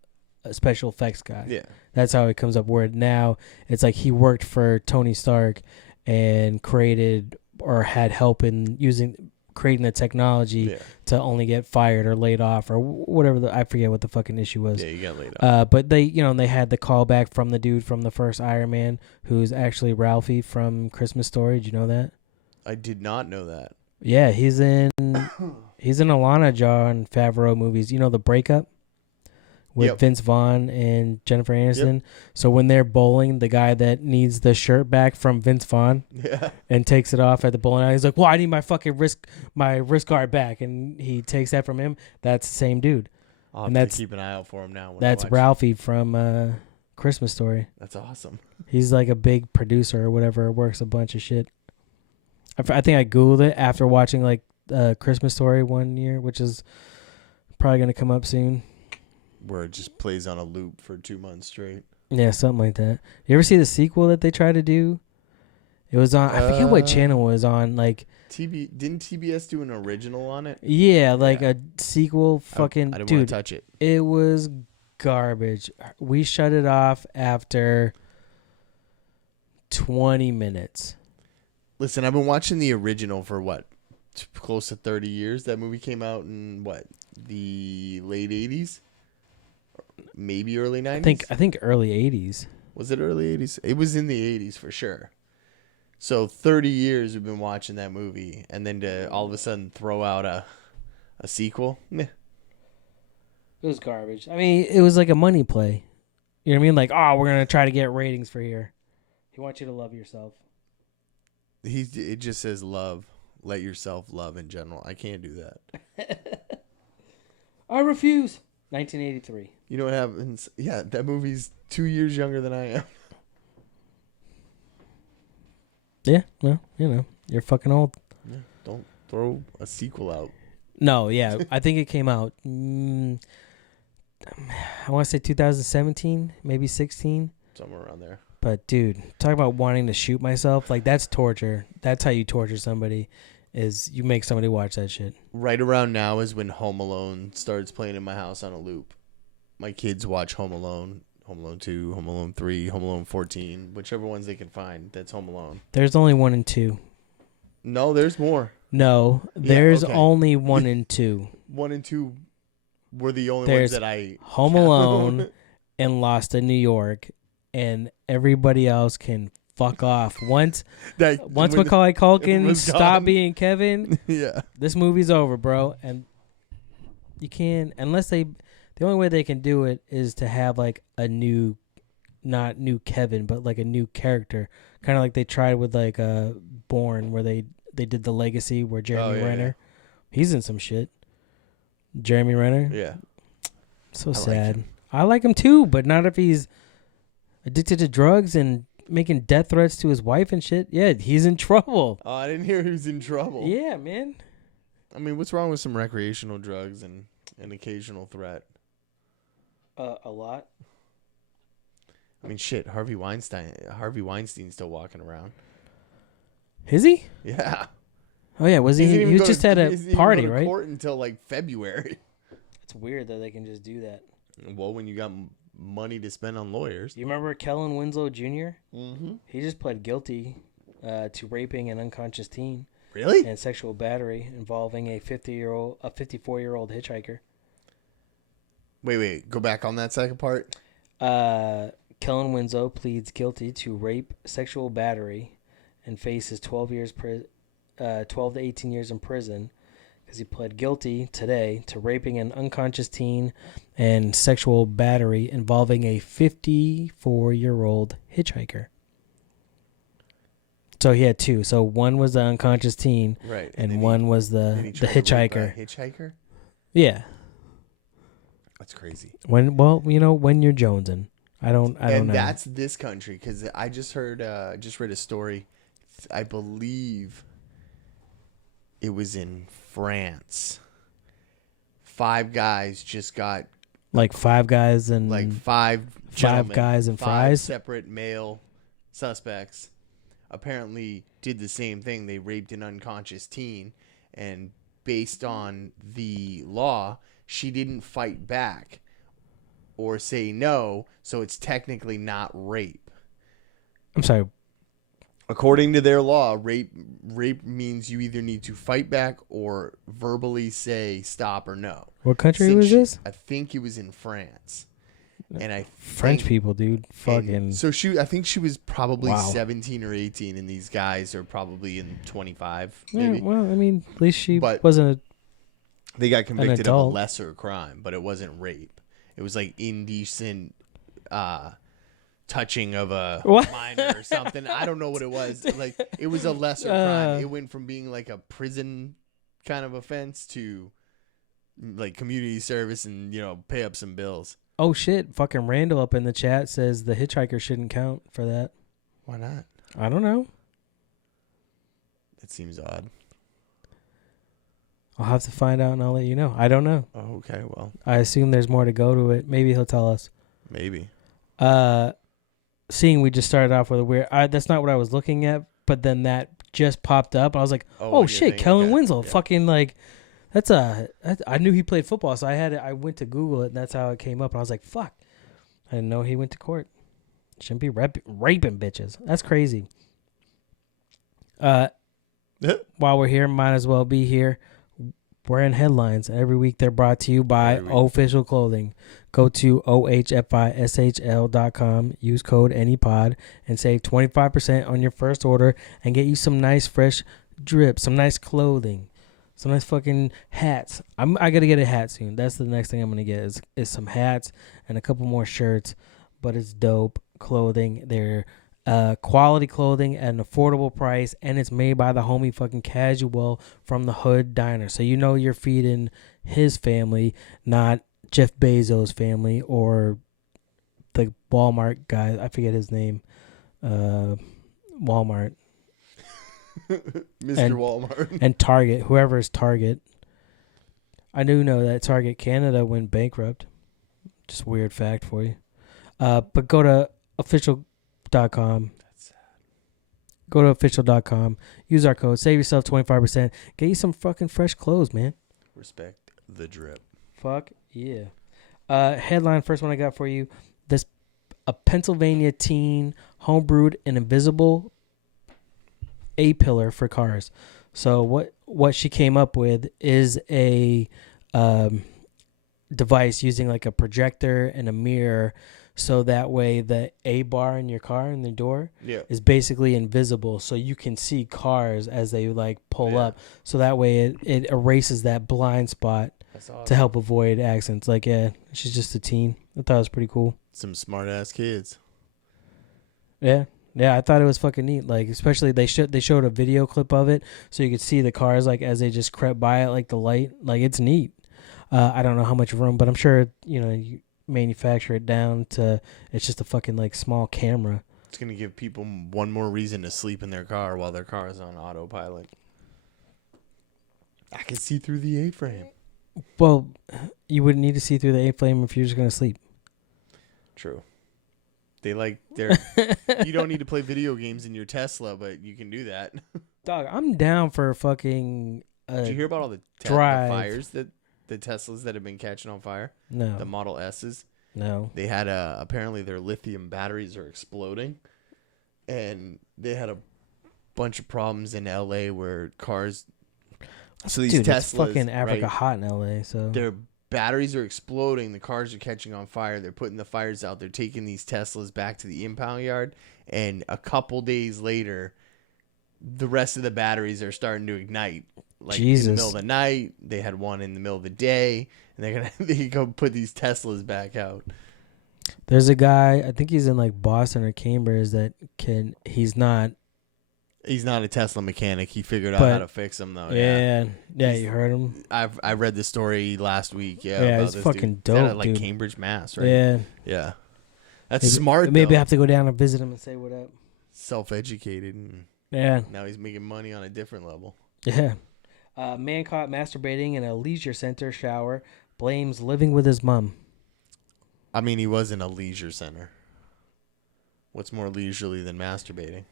special effects guy. Yeah, that's how it comes up. Where now it's like he worked for Tony Stark and created or had help in creating the technology to only get fired or laid off or whatever. I forget what the fucking issue was. Yeah, you got laid off. But they had the callback from the dude from the first Iron Man, who's actually Ralphie from Christmas Story. Did you know that? I did not know that. Yeah, he's in Alana John Favreau movies. You know, The Breakup with Vince Vaughn and Jennifer Aniston. Yep. So when they're bowling, the guy that needs the shirt back from Vince Vaughn and takes it off at the bowling alley, he's like, well, I need my fucking wrist guard back. And he takes that from him. That's the same dude. I'll have to keep an eye out for him now. That's Ralphie from Christmas Story. That's awesome. He's like a big producer or whatever, works a bunch of shit. I think I Googled it after watching like Christmas Story one year, which is probably going to come up soon. Where it just plays on a loop for 2 months straight. Yeah, something like that. You ever see the sequel that they tried to do? It was on, I forget what channel it was on. Like didn't TBS do an original on it? Yeah, like a sequel. Fucking I didn't dude, want to touch it. It was garbage. We shut it off after 20 minutes. Listen, I've been watching the original for close to 30 years. That movie came out in the late 80s? Maybe early 90s? I think early 80s. Was it early 80s? It was in the 80s for sure. So 30 years we've been watching that movie, and then to all of a sudden throw out a sequel? Meh. It was garbage. I mean, it was like a money play. You know what I mean? Like, we're going to try to get ratings for here. He wants you to love yourself. It just says love. Let yourself love in general. I can't do that. I refuse. 1983. You know what happens? Yeah, that movie's 2 years younger than I am. Yeah, well, you're fucking old. Yeah, don't throw a sequel out. No, yeah, I think it came out. I want to say 2017, maybe 16. Somewhere around there. But dude, talk about wanting to shoot myself. Like that's torture. That's how you torture somebody. Is you make somebody watch that shit. Right around now is when Home Alone starts playing in my house on a loop. My kids watch Home Alone, Home Alone 2, Home Alone 3, Home Alone 14, whichever ones they can find. That's Home Alone. There's only 1 and 2. No, there's more. No, there's okay. only 1 and 2. 1 and 2 were the only There's ones that I Home Alone and Lost in New York, and everybody else can fuck off. Once Macaulay Culkin stop being Kevin, yeah, this movie's over, bro. And you can't unless the only way they can do it is to have like a new, not new Kevin, but like a new character, kind of like they tried with like Bourne, where they did the Legacy, where Jeremy Renner, he's in some shit. Jeremy Renner, yeah, so sad. I like him too, but not if he's addicted to drugs and making death threats to his wife and shit. Yeah, he's in trouble. Oh, I didn't hear he was in trouble. Yeah, man. I mean, what's wrong with some recreational drugs and an occasional threat? A lot. I mean, shit. Harvey Weinstein's still walking around. Is he? Yeah. Oh yeah, was he? He was just at a party, right? Court until like February. It's weird that they can just do that. Well, when you got money to spend on lawyers. You remember Kellen Winslow Jr.? Mm-hmm. He just pled guilty to raping an unconscious teen. Really? And sexual battery involving a 54-year-old hitchhiker. Wait. Go back on that second part. Kellen Winslow pleads guilty to rape, sexual battery, and faces 12 to 18 years in prison because he pled guilty today to raping an unconscious teen and sexual battery involving a 54-year-old hitchhiker. So he had 2. So one was the unconscious teen, right, and one was the hitchhiker. Hitchhiker? Yeah. That's crazy. When you're jonesing. I don't know. And that's this country, because I just read a story. I believe it was in France. 5 guys just got like 5 guys and like 5 guys and 5 fries. Separate male suspects apparently did the same thing. They raped an unconscious teen, and based on the law, she didn't fight back or say no, so it's technically not rape. I'm sorry. According to their law, rape means you either need to fight back or verbally say stop or no. What country was this? I think it was in France. And French people, dude. Fucking. So I think she was probably 17 or 18, and these guys are probably in 25. Maybe. Yeah, well, I mean, at least she wasn't. They got convicted of a lesser crime, but it wasn't rape. It was like indecent touching of a minor or something. I don't know what it was. Like, it was a lesser crime. It went from being like a prison kind of offense to like community service and, pay up some bills. Oh shit! Fucking Randall up in the chat says the hitchhiker shouldn't count for that. Why not? I don't know. That seems odd. I'll have to find out and I'll let you know. I don't know. Oh, okay, well. I assume there's more to go to it. Maybe he'll tell us. Maybe. Seeing we just started off with a weird... that's not what I was looking at, but then that just popped up. And I was like, oh shit, Kellen Winslow. Yeah. Fucking like... I knew he played football, so I went to Google it, and that's how it came up. And I was like, fuck. I didn't know he went to court. Shouldn't be raping bitches. That's crazy. While we're here, might as well be here. We're in headlines. Every week they're brought to you by Official Clothing. Go to ohfishl.com, use code ANYPOD, and save 25% on your first order and get you some nice fresh drip, some nice clothing, some nice fucking hats. I got to get a hat soon. That's the next thing I'm going to get is some hats and a couple more shirts, but it's dope clothing. They're quality clothing at an affordable price, and it's made by the homie fucking Casual from the Hood Diner. So you know you're feeding his family, not Jeff Bezos' family or the Walmart guy. I forget his name. Walmart. Mr. Walmart. And Target, whoever is Target. I do know that Target Canada went bankrupt. Just a weird fact for you. But go to official.com. That's sad. Go to official.com. Use our code. Save yourself 25%. Get you some fucking fresh clothes, man. Respect the drip. Fuck yeah. Headline, first one I got for you. A Pennsylvania teen homebrewed an invisible A-pillar for cars. So what she came up with is a device using like a projector and a mirror, so that way the A bar in your car in the door is basically invisible, so you can see cars as they like pull up. So that way it erases that blind spot. That's awesome. To help avoid accidents. Like, yeah, she's just a teen. I thought it was pretty cool. Some smart ass kids. Yeah. Yeah, I thought it was fucking neat. Like, especially they showed a video clip of it, so you could see the cars like as they just crept by it, like the light. Like, it's neat. I don't know how much room, but I'm sure you manufacture it down to it's just a fucking like small camera. It's gonna give people one more reason to sleep in their car while their car is on autopilot. I can see through the A-frame. Well, you wouldn't need to see through the A-frame if you're just gonna sleep. True. You don't need to play video games in your Tesla, but you can do that. Dog, I'm down for fucking Did you hear about all the fires that the Teslas that have been catching on fire? No. The Model S's? No. They had apparently their lithium batteries are exploding, and they had a bunch of problems in LA where cars. So these Teslas, it's fucking Africa hot in LA. So their batteries are exploding. The cars are catching on fire. They're putting the fires out. They're taking these Teslas back to the impound yard, and a couple days later, the rest of the batteries are starting to ignite. Like in the middle of the night, they had one in the middle of the day, and they go put these Teslas back out. There's a guy, I think he's in like Boston or Cambridge, that he's not a Tesla mechanic. He figured out how to fix them though. Yeah, you heard him. I read the story last week. Yeah, about it's fucking dude. dope. At, like dude. Cambridge, Mass, right? Yeah. That's smart. Maybe I have to go down and visit him and say what up. Self-educated. And now he's making money on a different level. Yeah. Man caught masturbating in a leisure center shower, blames living with his mom. I mean, he was in a leisure center. What's more leisurely than masturbating?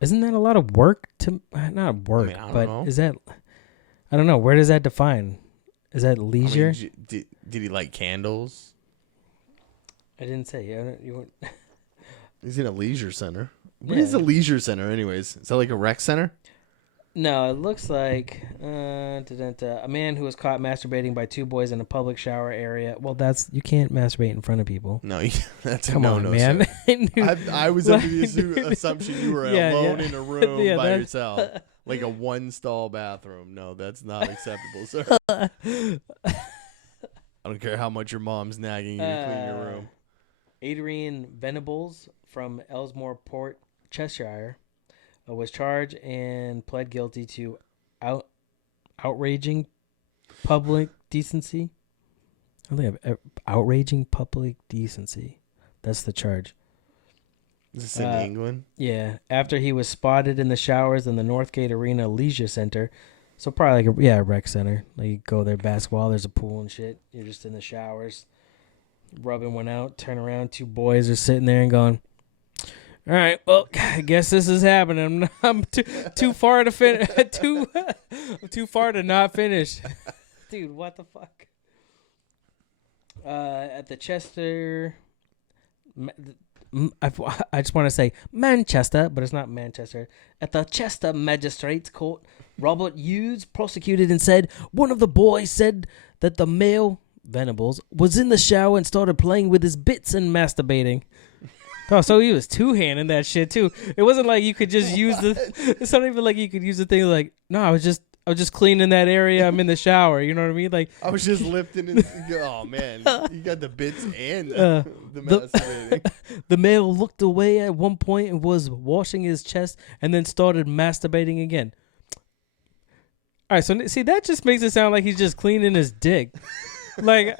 Isn't that a lot of work? Not work, I don't know. Is that? I don't know. Where does that define? Is that leisure? Did he light candles? I didn't say. He's in a leisure center. What is a leisure center, anyways? Is that like a rec center? No, it looks like a man who was caught masturbating by two boys in a public shower area. Well, you can't masturbate in front of people. No, that's come on, man. I was under the assumption you were alone in a room by yourself, like a one-stall bathroom. No, that's not acceptable, sir. I don't care how much your mom's nagging you to clean your room. Adrian Venables from Ellesmere Port, Cheshire, was charged and pled guilty to outraging public decency. I think outraging public decency. That's the charge. Is this in England? Yeah. After he was spotted in the showers in the Northgate Arena Leisure Center. So probably like a rec center. Like you go there, basketball, there's a pool and shit. You're just in the showers, rubbing one out, turn around, two boys are sitting there and going, all right, well, I guess this is happening. I'm too far to finish. Too far to not finish. Dude, what the fuck? At the Chester, I just want to say Manchester, but it's not Manchester. At the Chester Magistrates Court, Robert Hughes prosecuted and said one of the boys said that the male, Venables, was in the shower and started playing with his bits and masturbating. Oh, so he was two-handing that shit too. It wasn't like you could just use it's not even like you could use the thing like, no, I was I was just cleaning that area. I'm in the shower. You know what I mean? Like I was just lifting it. Oh man, you got the bits and the masturbating. The male looked away at one point and was washing his chest, and then started masturbating again. All right, so see that just makes it sound like he's just cleaning his dick. Like,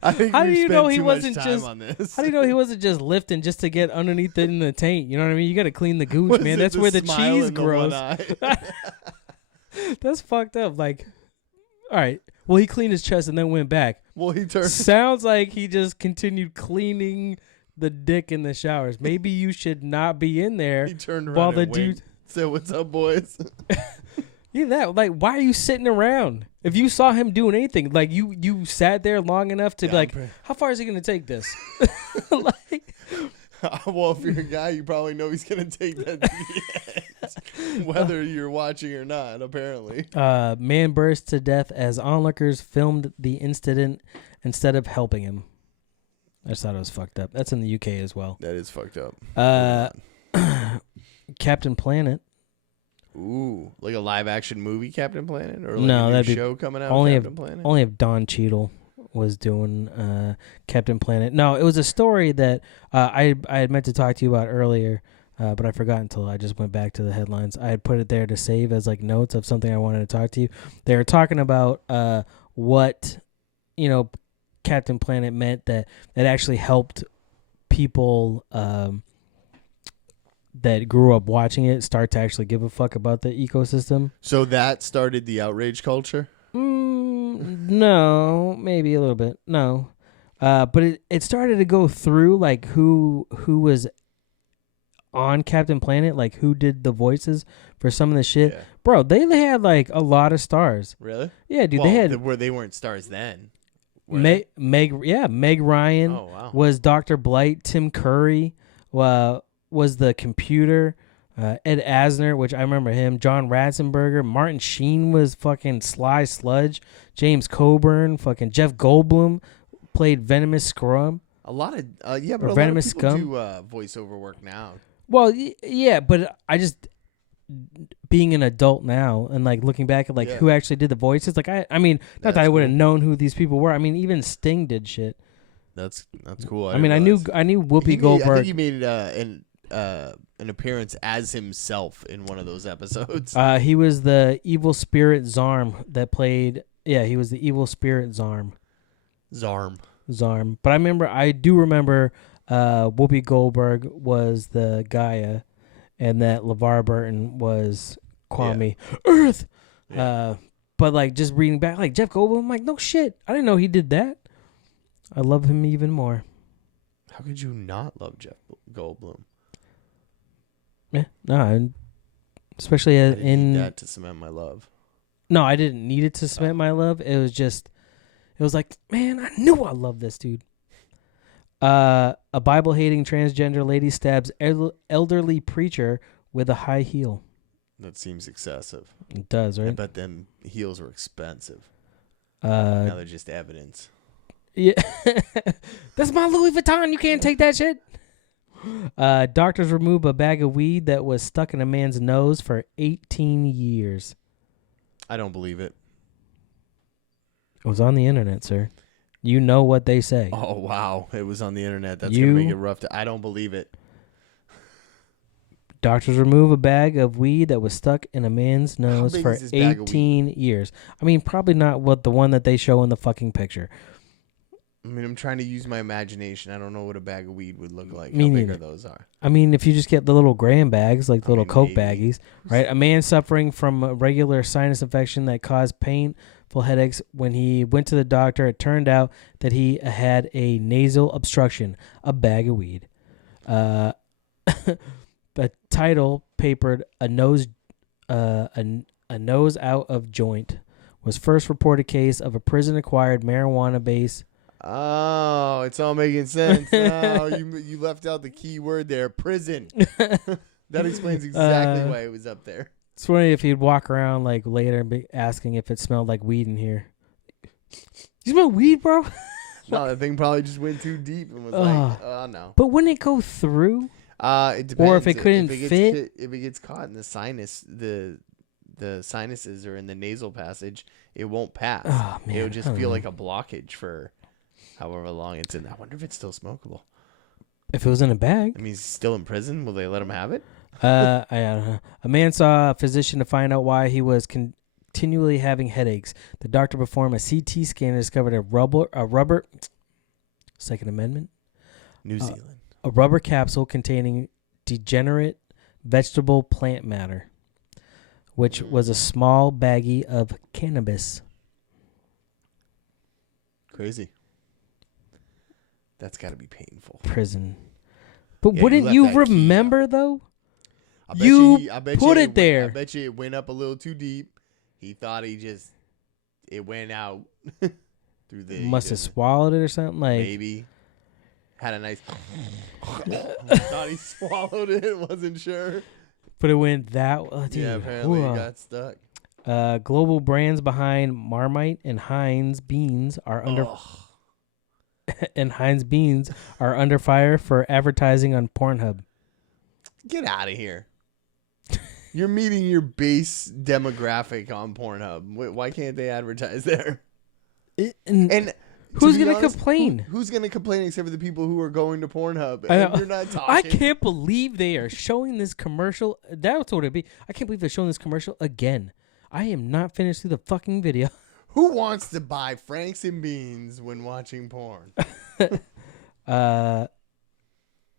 I think how do you know he wasn't just? How do you know he wasn't just lifting just to get underneath it in the taint? You know what I mean? You got to clean the gooch, man. That's where the cheese grows. That's fucked up. Like, all right. Well, he cleaned his chest and then went back. Well, he turned. Sounds like he just continued cleaning the dick in the showers. Maybe you should not be in there. He turned around while the and dude said, "What's up, boys?" Yeah, that like, why are you sitting around? If you saw him doing anything, like you sat there long enough to be like, how far is he gonna take this? Like, well, if you're a guy, you probably know he's gonna take that to the end, whether you're watching or not. Apparently, man burst to death as onlookers filmed the incident instead of helping him. I just thought it was fucked up. That's in the UK as well. that is fucked up. Captain Planet. Ooh, like a live action movie, Captain Planet, or like No, a that'd new be show coming out. only Captain Planet. Only if Don Cheadle was doing Captain Planet. No, it was a story that I had meant to talk to you about earlier, but I forgot until I just went back to the headlines. I had put it there to save as like notes of something I wanted to talk to you. They were talking about what Captain Planet meant that actually helped people that grew up watching it start to actually give a fuck about the ecosystem. So that started the outrage culture? No, maybe a little bit. No. But it started to go through like who was on Captain Planet, like who did the voices for some of the shit. Yeah. Bro, they had like a lot of stars. Really? Yeah, dude, well, they had they weren't stars then. Meg Ryan was Dr. Blight, Tim Curry was the computer, Ed Asner, which I remember him, John Ratzenberger, Martin Sheen was fucking Sly Sludge, James Coburn, fucking Jeff Goldblum played Venomous Scrum. A lot of but a lot of Venomous people Scum. do voiceover work now. Well, yeah, but I just being an adult now and like looking back at like who actually did the voices, like I mean, not that I would have known who these people were. I mean, even Sting did shit. That's cool. I knew Whoopi Goldberg. I think he made an appearance as himself in one of those episodes. He was the evil spirit Zarm that played. Yeah, he was the evil spirit Zarm. But I do remember Whoopi Goldberg was the Gaia, and that LeVar Burton was Kwame Earth. Yeah. But like just reading back, like Jeff Goldblum, I'm like, no shit, I didn't know he did that. I love him even more. How could you not love Jeff Goldblum? Yeah, no, especially I didn't need that to cement my love. No, I didn't need it to cement my love. It was like, man, I knew I loved this dude. A Bible-hating transgender lady stabs elderly preacher with a high heel. That seems excessive. It does, right? I bet them heels were expensive. Now they're just evidence. Yeah, that's my Louis Vuitton. You can't take that shit. Doctors remove a bag of weed that was stuck in a man's nose for 18 years. I don't believe it. It was on the internet, sir. You know what they say. Oh, wow. It was on the internet. That's going to make it rough. I don't believe it. Doctors remove a bag of weed that was stuck in a man's nose for 18 years. I mean, probably not the one that they show in the fucking picture. I mean, I'm trying to use my imagination. I don't know what a bag of weed would look like. How big are those are? I mean, if you just get the little gram bags, like the little Coke baggies, right? A man suffering from a regular sinus infection that caused painful headaches. When he went to the doctor, it turned out that he had a nasal obstruction, a bag of weed. The title papered a nose out of joint was first reported case of a prison-acquired marijuana base. Oh, it's all making sense. No, you left out the key word there, prison. That explains exactly why it was up there. It's funny if he'd walk around like later and be asking if it smelled like weed in here. You smell weed, bro? No, that thing probably just went too deep and was like, oh, no. But wouldn't it go through? It depends. Or if it couldn't fit? If it gets caught in the sinus, the the sinuses or in the nasal passage, it won't pass. Oh, man, It would just I don't feel know. like a blockage for however long it's in. I wonder if it's still smokable. If it was in a bag. I mean, he's still in prison. Will they let him have it? I don't know. A man saw a physician to find out why he was continually having headaches. The doctor performed a CT scan and discovered a rubber. Second Amendment. New Zealand. A rubber capsule containing degenerate vegetable plant matter, which was a small baggie of cannabis. Crazy. That's got to be painful. Prison. But Yeah, wouldn't left you that key remember, though? I bet You I bet put you it there. I bet you it went up a little too deep. He thought it went out through the. Must have swallowed it or something. Like, maybe had a nice. Thought he swallowed it. Wasn't sure. but it went that. Dude, Yeah, apparently whoa. it got stuck. Global brands behind Marmite and Heinz beans are under and Heinz beans are under fire for advertising on Pornhub. Get out of here. You're meeting your base demographic on Pornhub. Why can't they advertise there? And who's to be gonna honest, complain? Who's gonna complain except for the people who are going to Pornhub? I And know. you're not talking. I can't believe they are showing this commercial. That's what it'd be. I can't believe they're showing this commercial again. I am not finished through the fucking video. Who wants to buy Franks and beans when watching porn?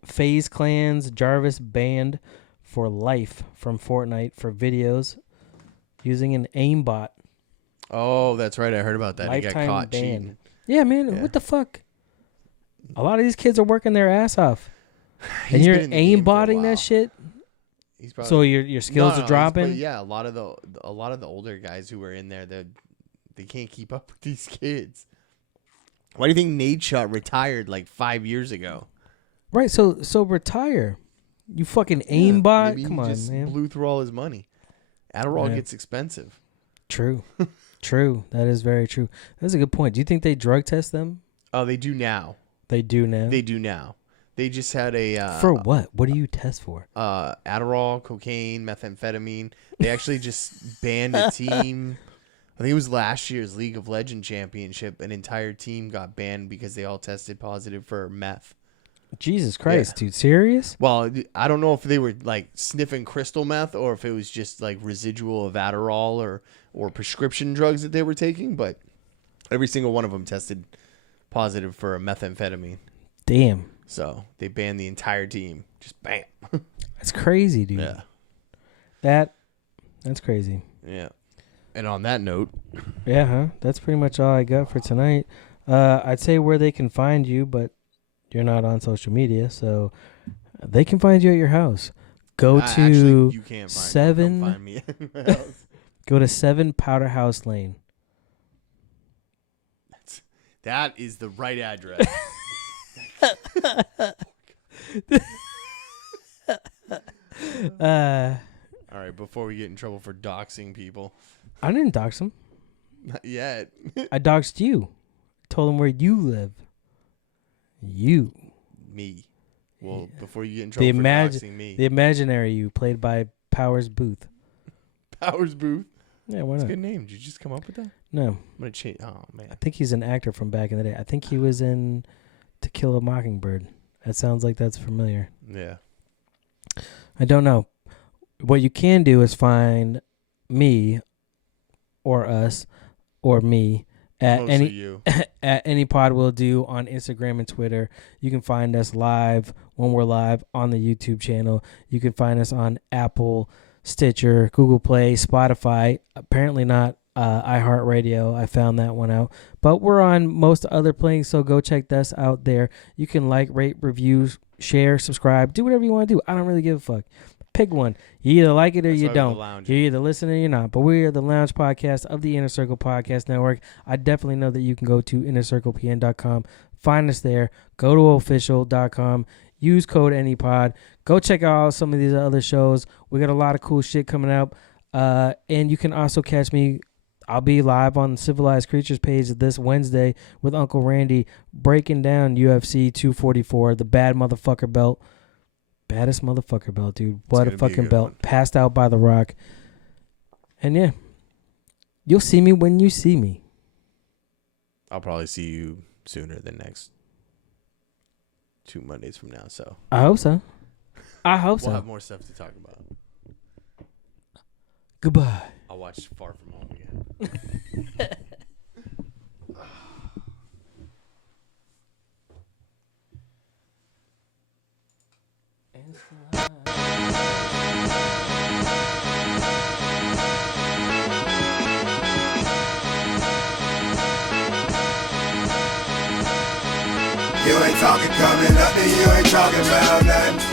FaZe Clan's Jarvis banned for life from Fortnite for videos using an aimbot. Oh, that's right. I heard about that. He got Lifetime caught ban. cheating. Yeah, man. Yeah. What the fuck? A lot of these kids are working their ass off, and He's you're been in the game for a aimbotting while. that shit. He's probably, So your skills No, are dropping. but yeah, a lot of the older guys who are in there, they can't keep up with these kids. Why do you think Nate Shot retired like 5 years ago? Right. So retire. You fucking aimbot. Maybe Come he on, just man. blew through all his money. Adderall Yeah. gets expensive. True. True. That is very true. That's a good point. Do you think they drug test them? Oh, they do now. They do now. They do now. They just had a For what? What do you test for? Adderall, cocaine, methamphetamine. They actually just banned a team. I think it was last year's League of Legends championship. An entire team got banned because they all tested positive for meth. Jesus Christ, dude. Serious? Well, I don't know if they were like sniffing crystal meth or if it was just like residual of Adderall or prescription drugs that they were taking, but every single one of them tested positive for a methamphetamine. Damn. So they banned the entire team. Just bam. That's crazy, dude. Yeah. That's crazy. Yeah. And on that note, Yeah, huh? That's pretty much all I got for tonight. I'd say where they can find you, but you're not on social media, so they can find you at your house. Go actually, to you can't find 7 Me. Come find me at my house. Go to 7 Powder House Lane. That is the right address. All right, before we get in trouble for doxing people. I didn't dox them. Not yet. I doxed you. Told them where you live. You. Me. Well, before you get in The trouble for doxing me. the imaginary you, played by Powers Booth. Powers Booth. Yeah, why That's a not? good name. Did you just come up with that? No. I'm going to change. Oh, man. I think he's an actor from back in the day. I think he was in To Kill a Mockingbird. That sounds like that's familiar. Yeah. I don't know. What you can do is find me or us or me at Mostly any you. at any pod we'll do on Instagram and Twitter. You can find us live when we're live on the YouTube channel. You can find us on Apple, Stitcher, Google Play, Spotify. Apparently not iHeartRadio. I found that one out. But we're on most other places, so go check us out there. You can like, rate, review, share, subscribe, do whatever you want to do. I don't really give a fuck. Pick one. You either like it or That's you why we're the don't. Lounge. You either listen or you're not. But we are the Lounge Podcast of the Inner Circle Podcast Network. I definitely know that you can go to innercirclepn.com. Find us there. Go to official.com. Use code ANYPOD. Go check out some of these other shows. We got a lot of cool shit coming up. And you can also catch me. I'll be live on the Civilized Creatures page this Wednesday with Uncle Randy breaking down UFC 244, the bad motherfucker belt. Baddest motherfucker belt, dude. What a gonna be a fucking good belt. one. Passed out by The Rock. And yeah, you'll see me when you see me. I'll probably see you sooner than next 2 Mondays from now. So I hope so. I hope we'll so. have more stuff to talk about. Goodbye. I'll watch Far From Home again. You ain't talking coming up and you ain't talking about nothing.